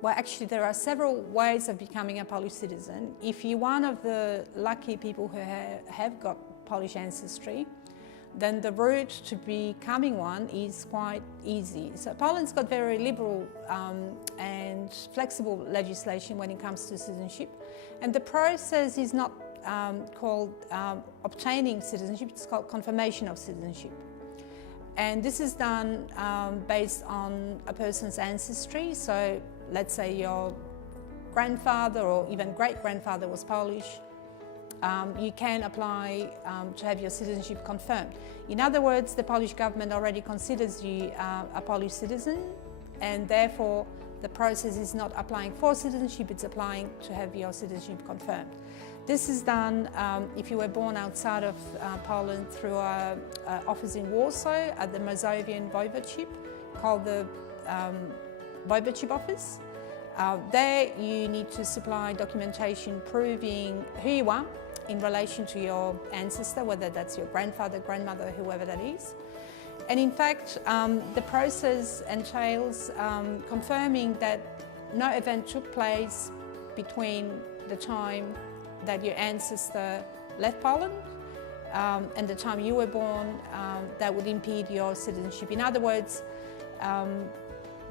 Well, actually, there are several ways of becoming a Polish citizen. If you're one of the lucky people who have got Polish ancestry, then the route to becoming one is quite easy. So Poland's got very liberal and flexible legislation when it comes to citizenship. And the process is not called obtaining citizenship, it's called confirmation of citizenship. And this is done based on a person's ancestry. So let's say your grandfather or even great-grandfather was Polish. You can apply to have your citizenship confirmed. In other words, the Polish government already considers you a Polish citizen, and therefore the process is not applying for citizenship, it's applying to have your citizenship confirmed. This is done if you were born outside of Poland through an office in Warsaw at the Mazovian Voivodeship called the Voivodeship office. There you need to supply documentation proving who you are in relation to your ancestor, whether that's your grandfather, grandmother, whoever that is. And in fact, the process entails confirming that no event took place between the time that your ancestor left Poland and the time you were born that would impede your citizenship. In other words,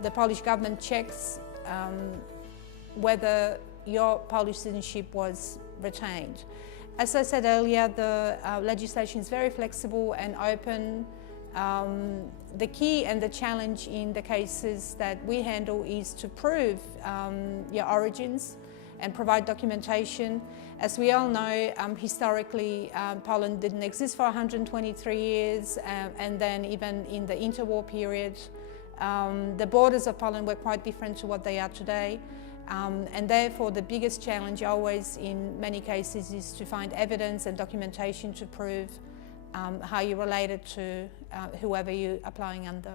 the Polish government checks whether your Polish citizenship was retained. As I said earlier, the legislation is very flexible and open. The key and the challenge in the cases that we handle is to prove your origins and provide documentation. As we all know, historically, Poland didn't exist for 123 years, and then even in the interwar period, the borders of Poland were quite different to what they are today. And therefore, the biggest challenge always in many cases is to find evidence and documentation to prove how you're related to whoever you're applying under.